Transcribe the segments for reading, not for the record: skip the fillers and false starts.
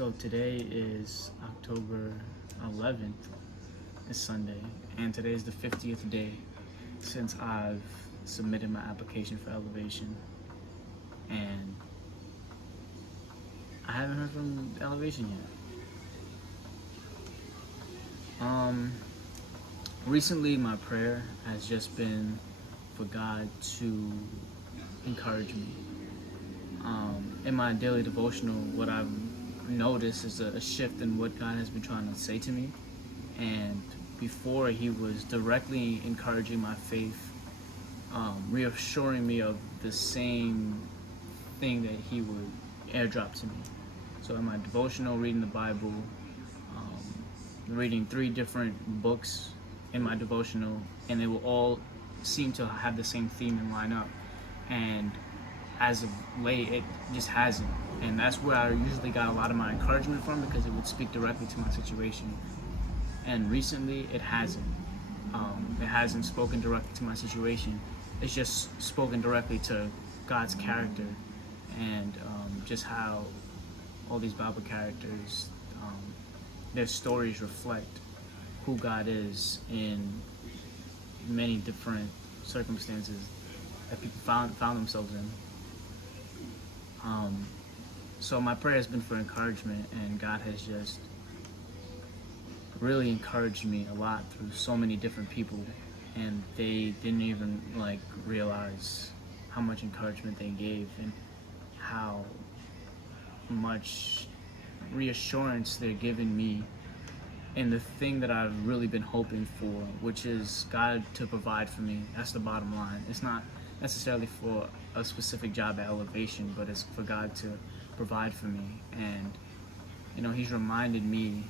So today is October 11th, it's Sunday, and today is the 50th day since I've submitted my application for Elevation, and I haven't heard from Elevation yet. Recently my prayer has just been for God to encourage me. In my daily devotional, what I've noticed is a shift in what God has been trying to say to me. And before, He was directly encouraging my faith, reassuring me of the same thing that He would airdrop to me. So in my devotional, reading the Bible, reading 3 different books in my devotional, and they will all seem to have the same theme and line up. And as of late, it just hasn't. And that's where I usually got a lot of my encouragement from, because it would speak directly to my situation. And recently, it hasn't. It hasn't spoken directly to my situation. It's just spoken directly to God's character, and just how all these Bible characters, their stories reflect who God is in many different circumstances that people found themselves in. So my prayer has been for encouragement, and God has just really encouraged me a lot through so many different people, and they didn't even realize how much encouragement they gave and how much reassurance they're giving me in the thing that I've really been hoping for, which is God to provide for me. That's the bottom line. It's not necessarily for a specific job at Elevation, but it's for God to provide for me. And He's reminded me,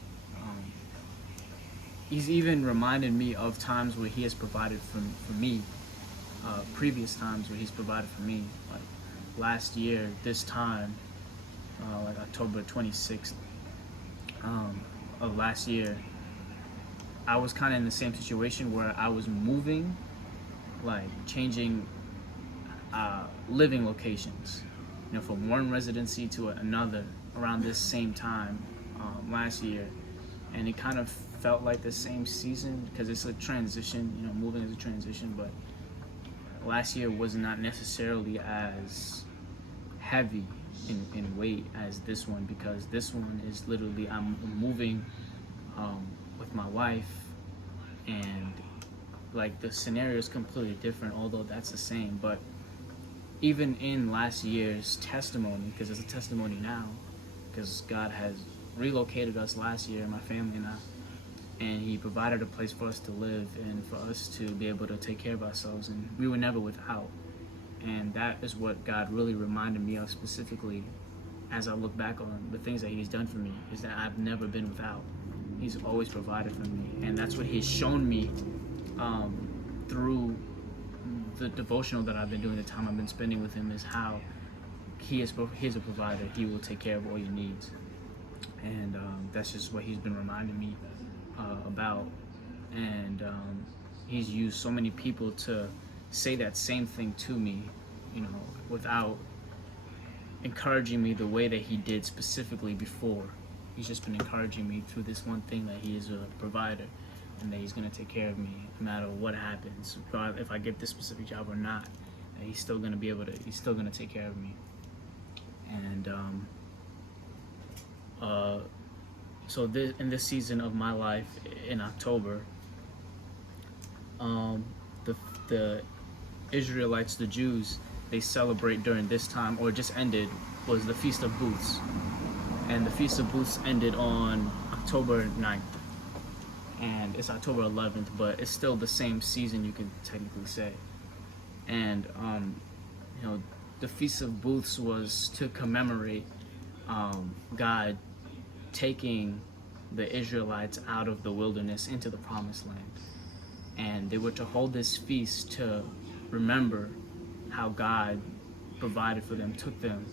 He's even reminded me of times where He has provided for me, previous times where He's provided for me. Like last year, this time, October 26th of last year, I was kind of in the same situation where I was moving, changing living locations, from one residency to another around this same time last year. And it kind of felt like the same season, because it's a transition, moving is a transition, but last year was not necessarily as heavy in weight as this one, because this one is literally, I'm moving with my wife, and the scenario is completely different, although that's the same. But even in last year's testimony, because it's a testimony now, because God has relocated us last year, my family and I, and He provided a place for us to live and for us to be able to take care of ourselves, and we were never without. And that is what God really reminded me of specifically as I look back on the things that He's done for me, is that I've never been without. He's always provided for me, and that's what He's shown me through the devotional that I've been doing, the time I've been spending with Him, is how He's a provider. He will take care of all your needs. And that's just what He's been reminding me about. And He's used so many people to say that same thing to me, without encouraging me the way that He did specifically before. He's just been encouraging me through this one thing, that He is a provider and that He's going to take care of me no matter what happens. If I get this specific job or not, that He's still going to He's still going to take care of me. And so in this season of my life, in October, the Israelites, the Jews, they celebrate during this time, or just ended, was the Feast of Booths. And the Feast of Booths ended on October 9th. And it's October 11th, but it's still the same season, you can technically say. And, the Feast of Booths was to commemorate God taking the Israelites out of the wilderness into the Promised Land. And they were to hold this feast to remember how God provided for them, took them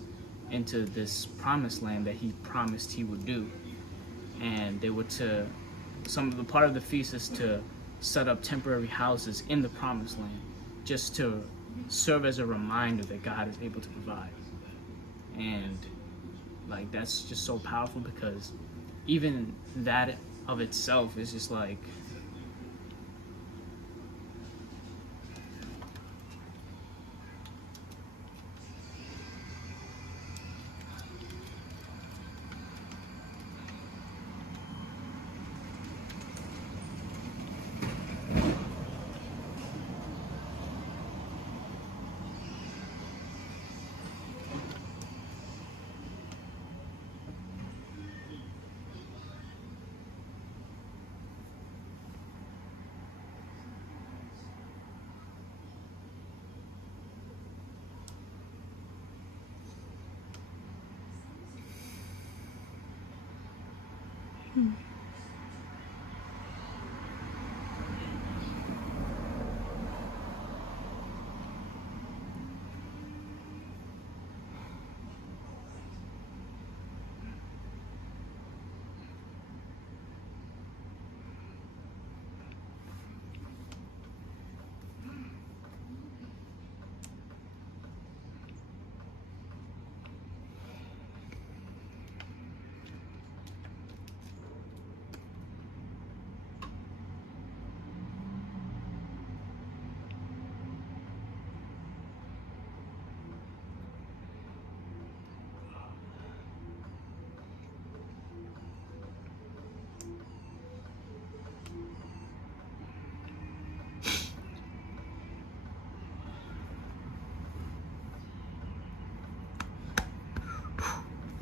into this Promised Land that He promised He would do. And they were to, part of the feast is to set up temporary houses in the Promised Land, just to serve as a reminder that God is able to provide. And like that's just so powerful, because even that of itself is just like,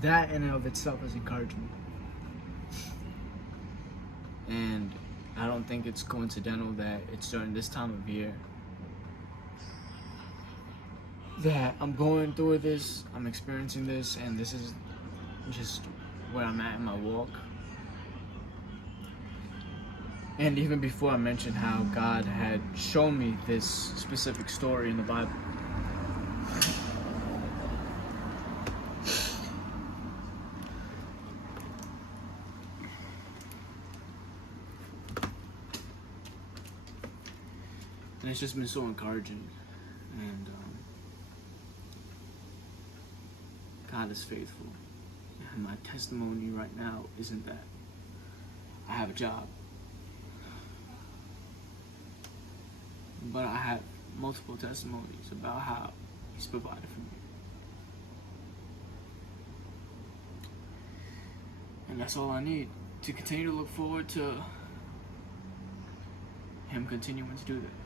that in and of itself is encouragement. And I don't think it's coincidental that it's during this time of year that I'm going through this, I'm experiencing this, and this is just where I'm at in my walk. And even before, I mentioned how God had shown me this specific story in the Bible. And it's just been so encouraging. And God is faithful. And my testimony right now isn't that I have a job, but I have multiple testimonies about how He's provided for me. And that's all I need to continue to look forward to Him continuing to do that.